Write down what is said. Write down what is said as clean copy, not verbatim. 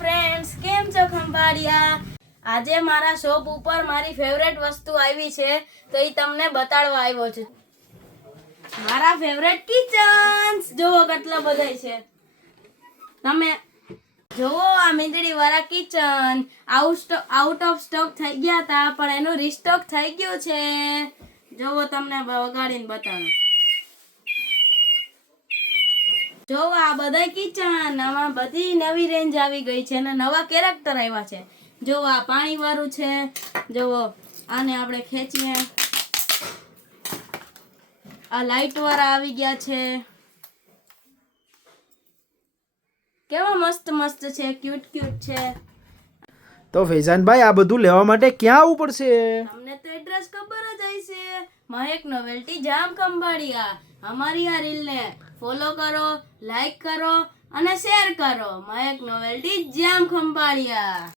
Friends, કેમ છો ખંભાળિયા? આજે મારા શોપ ઉપર મારી ફેવરેટ વસ્તુ આવી છે તો એ તમને બતાડવા આવ્યો છું. મારા ફેવરેટ કિચન્સ જોવો કેટલા બધા છે. તમે જોવો આ મીંદડી વાળા કિચન આઉટ ઓફ સ્ટોક થઈ ગયા હતા પણ એનું રીસ્ટોક થઈ ગયું છે. જોવો તમને વગાડીને બતાવો. જો આ બધા કિચન આમાં બધી નવી રેન્જ આવી ગઈ છે અને નવા કેરેક્ટર આવ્યા છે. જો આ પાણી વાળું છે, જોવો આને આપણે ખેંચીએ. આ લાઈટ વાળા આવી ગયા છે. કેવા મસ્ત મસ્ત છે, ક્યુટ ક્યુટ છે. તો ફૈઝાનભાઈ આ બધું લેવા માટે ક્યાં આવવું પડશે? તમને તો એડ્રેસ ખબર જ હશે. મહેક નોવેલ્ટી જામ ખંભાળિયા. અમારી આ રીલને ફોલો કરો, લાઈક કરો અને શેર કરો. મહેક નોવેલ્ટી જામ ખંભાળિયા.